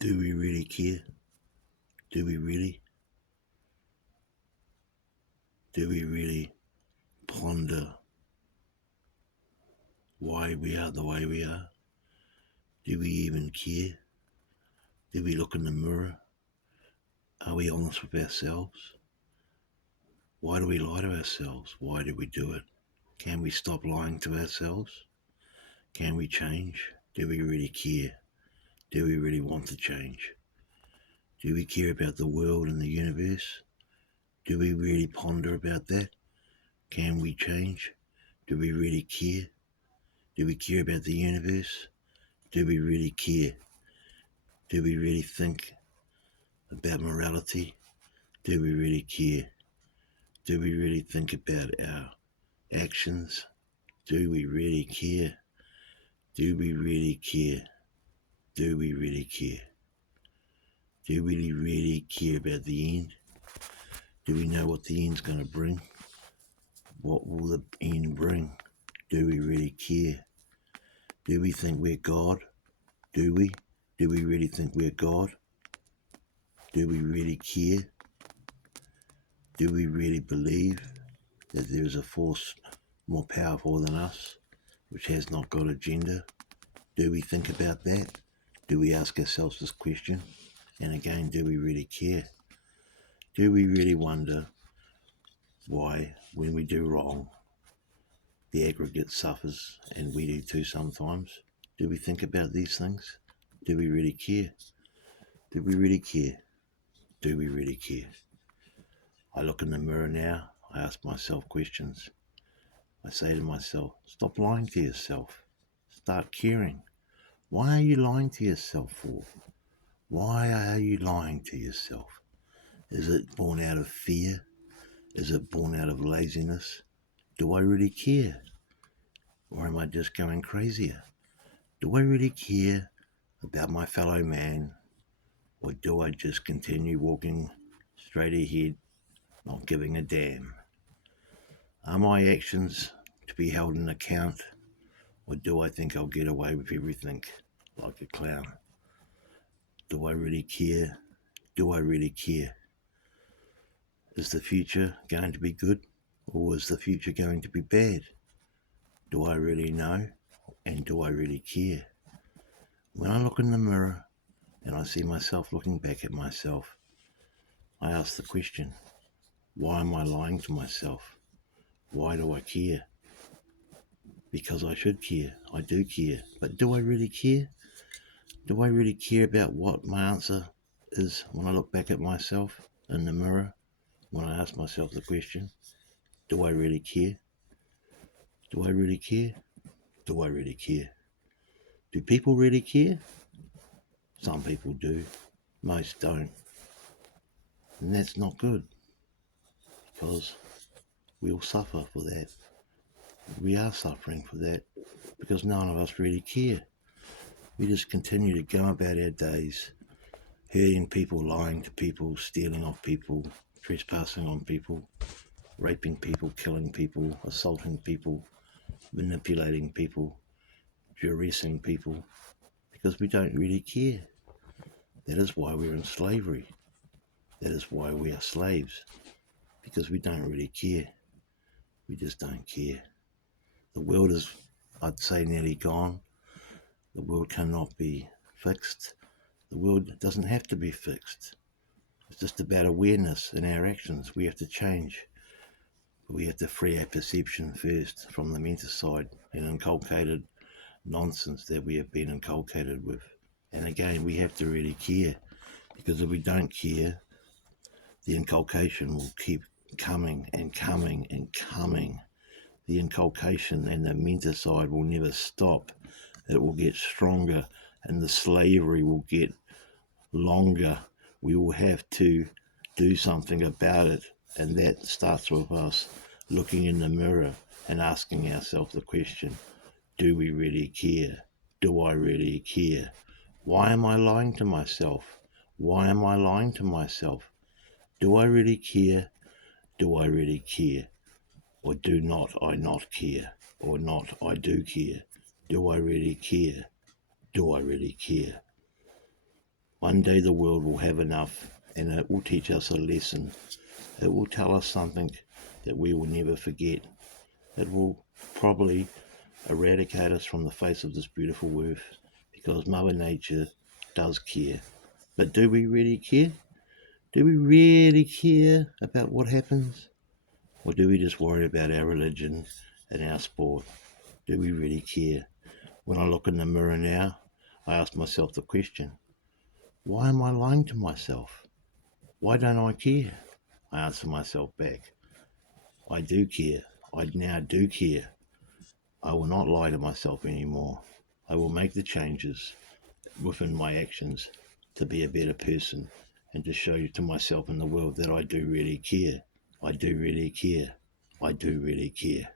Do we really care? Do we really? Do we really ponder why we are the way we are? Do we even care? Do we look in the mirror? Are we honest with ourselves? Why do we lie to ourselves? Why do we do it? Can we stop lying to ourselves? Can we change? Do we really care? Do we really want to change? Do we care about the world and the universe? Do we really ponder about that? Can we change? Do we really care? Do we care about the universe? Do we really care? Do we really think about morality? Do we really care? Do we really think about our actions? Do we really care? Do we really care? Do we really care? Do we really care about the end? Do we know what the end's going to bring? What will the end bring? Do we really care? Do we think we're God? Do we? Do we really think we're God? Do we really care? Do we really believe that there is a force more powerful than us, which has not got a gender? Do we think about that? Do we ask ourselves this question? And again, do we really care? Do we really wonder why, when we do wrong, the aggregate suffers, and we do too sometimes? Do we think about these things? Do we really care? Do we really care? Do we really care? I look in the mirror now, I ask myself questions. I say to myself, stop lying to yourself. Start caring. Why are you lying to yourself for? Why are you lying to yourself? Is it born out of fear? Is it born out of laziness? Do I really care? Or am I just going crazier? Do I really care about my fellow man? Or do I just continue walking straight ahead, not giving a damn? Are my actions to be held in account? Or do I think I'll get away with everything like a clown? Do I really care? Do I really care? Is the future going to be good, or is the future going to be bad? Do I really know, and do I really care? When I look in the mirror and I see myself looking back at myself, I ask the question, why am I lying to myself? Why do I care? Because I should care. I do care. But do I really care? Do I really care about what my answer is when I look back at myself in the mirror? When I ask myself the question, do I really care? Do I really care? Do I really care? Do people really care? Some people do, most don't. And that's not good, because we'll suffer for that. We are suffering for that, because none of us really care. We just continue to go about our days, hurting people, lying to people, stealing off people, trespassing on people, raping people, killing people, assaulting people, manipulating people, duressing people, because we don't really care. That is why we're in slavery. That is why we are slaves, because we don't really care. We just don't care. The world is, I'd say, nearly gone. The world cannot be fixed. The world doesn't have to be fixed. It's just about awareness in our actions. We have to change. We have to free our perception first from the mental side and inculcated nonsense that we have been inculcated with. And again, we have to really care, because if we don't care, the inculcation will keep coming and coming and coming. The inculcation and the menticide will never stop. It will get stronger, and the slavery will get longer. We will have to do something about it, and that starts with us looking in the mirror and asking ourselves the question, do we really care? Do I really care? Why am I lying to myself? Why am I lying to myself? Do I really care? Do I really care? Or do not I not care? Or not I do care? Do I really care? Do I really care? One day the world will have enough, and it will teach us a lesson. It will tell us something that we will never forget. It will probably eradicate us from the face of this beautiful earth, because Mother Nature does care. But do we really care? Do we really care about what happens? Or do we just worry about our religion and our sport? Do we really care? When I look in the mirror now, I ask myself the question, why am I lying to myself? Why don't I care? I answer myself back, I do care. I now do care. I will not lie to myself anymore. I will make the changes within my actions to be a better person and to show to myself and the world that I do really care. I do really care. I do really care.